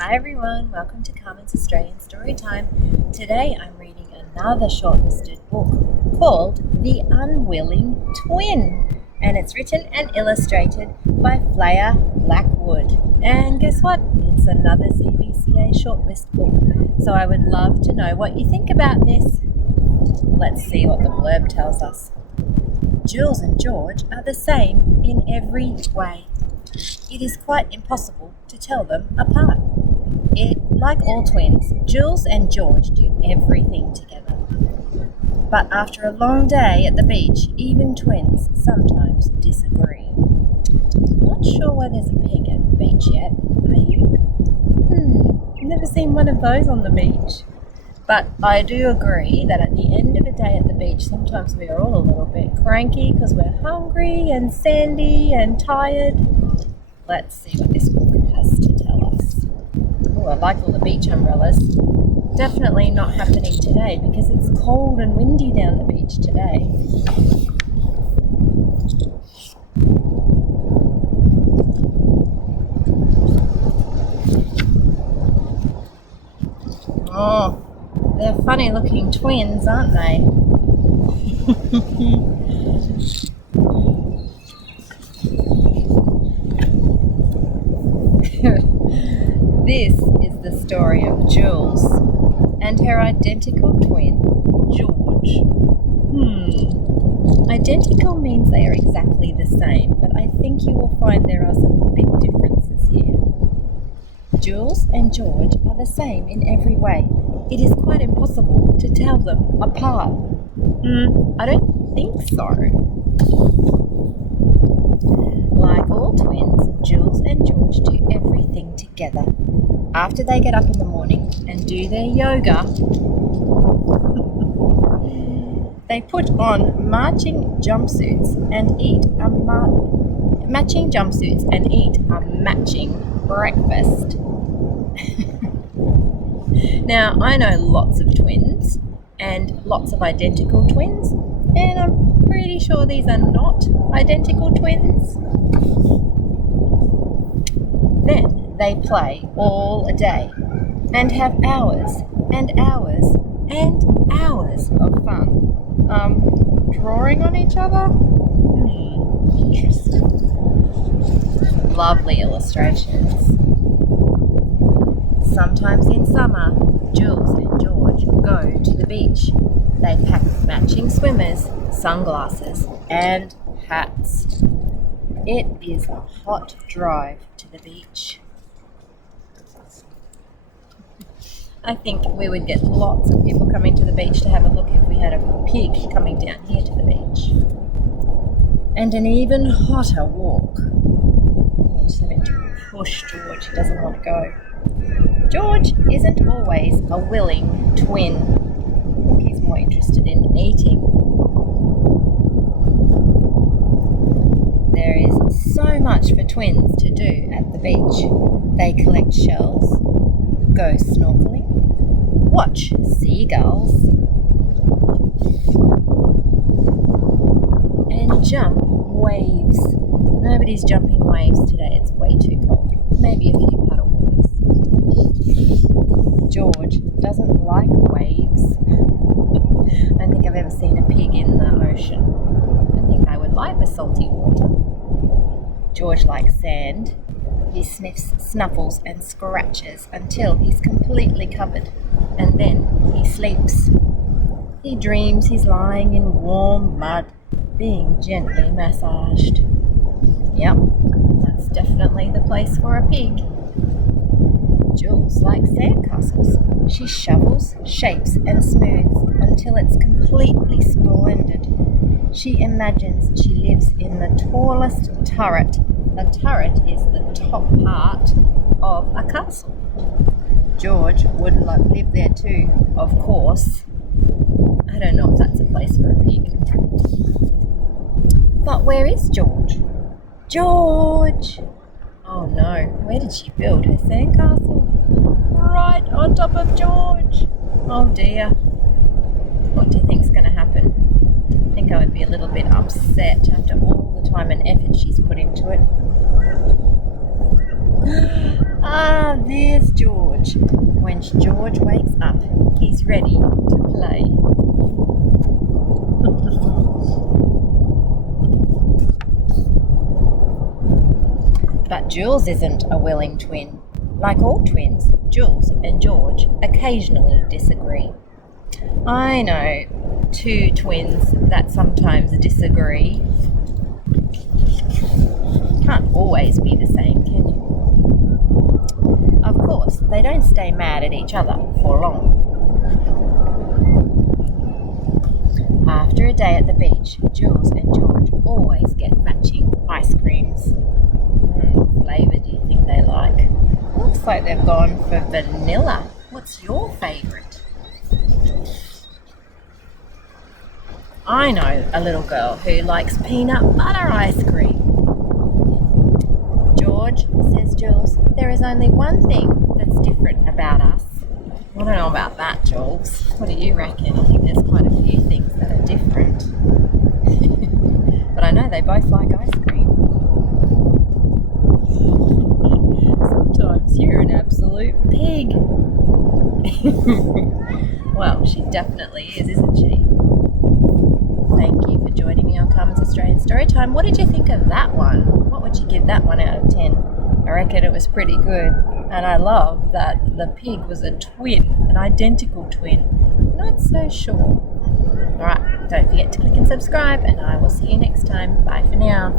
Hi everyone, welcome to Carmen's Australian Storytime. Today I'm reading another shortlisted book called The Unwilling Twin, and it's written and illustrated by Flaya Blackwood. And guess what? It's another CBCA shortlist book, so I would love to know what you think about this. Let's see what the blurb tells us. Jules and George are the same in every way. It is quite impossible to tell them apart. Like all twins, Jules and George do everything together. But after a long day at the beach, even twins sometimes disagree. Not sure why there's a pig at the beach yet, are you? Never seen one of those on the beach. But I do agree that at the end of a day at the beach, sometimes we are all a little bit cranky because we're hungry and sandy and tired. Let's see what this book has to tell us. Oh, I like all the beach umbrellas. Definitely not happening today because it's cold and windy down the beach today. Oh, they're funny looking twins, aren't they? This is the story of Jules and her identical twin, George. Identical means they are exactly the same, but I think you will find there are some big differences here. Jules and George are the same in every way. It is quite impossible to tell them apart. I don't think so. Like all twins, Jules and George do everything together. After they get up in the morning and do their yoga, they put on matching jumpsuits and eat a matching breakfast. Now, I know lots of twins and lots of identical twins, and I'm pretty sure these are not identical twins. Then they play all day and have hours and hours and hours of fun. Drawing on each other? Interesting. Lovely illustrations. Sometimes in summer, Jules and George go to the beach. They pack matching swimmers, sunglasses, and hats. It is a hot drive to the beach. I think we would get lots of people coming to the beach to have a look if we had a pig coming down here to the beach. And an even hotter walk. I'm just having to push George, he doesn't want to go. George isn't always a willing twin. I think he's more interested in eating. There is so much for twins to do at the beach. They collect shells, go snorkeling, watch seagulls, and jump waves. Nobody's jumping waves today, it's way too cold. Maybe a few paddle waters. George doesn't like waves. I don't think I've ever seen a pig in the ocean. I think I would like the salty water. George likes sand. He sniffs, snuffles and scratches until he's completely covered, and then he sleeps. He dreams he's lying in warm mud, being gently massaged. Yep, that's definitely the place for a pig. Jules likes sandcastles. She shovels, shapes and smooths until it's completely splendid. She imagines she lives in the tallest turret. A turret is the top part of a castle. George would live there too, of course. I don't know if that's a place for a pig. But where is George? George! Oh no, where did she build her sandcastle? Right on top of George! Oh dear. What do you think's going to happen? I think I would be a little bit upset after all the time and effort she's put into it. Ah, there's George. When George wakes up, he's ready to play. But Jules isn't a willing twin. Like all twins, Jules and George occasionally disagree. I know, two twins that sometimes disagree. Can't always be the same, can you? Of course, they don't stay mad at each other for long. After a day at the beach, Jules and George always get matching ice creams. What flavour do you think they like? Looks like they've gone for vanilla. What's your favourite? I know a little girl who likes peanut butter ice cream. George, says Jules, there is only one thing that's different about us. I don't know about that, Jules. What do you reckon? I think there's quite a few things that are different. But I know they both like ice cream. Sometimes you're an absolute pig. Well, she definitely is, isn't she? Thank you for joining me on Carmen's Australian Storytime. What did you think of that one? What would you give that one out of 10? I reckon it was pretty good. And I love that the pig was a twin, an identical twin. Not so sure. Alright, don't forget to click and subscribe, and I will see you next time. Bye for now.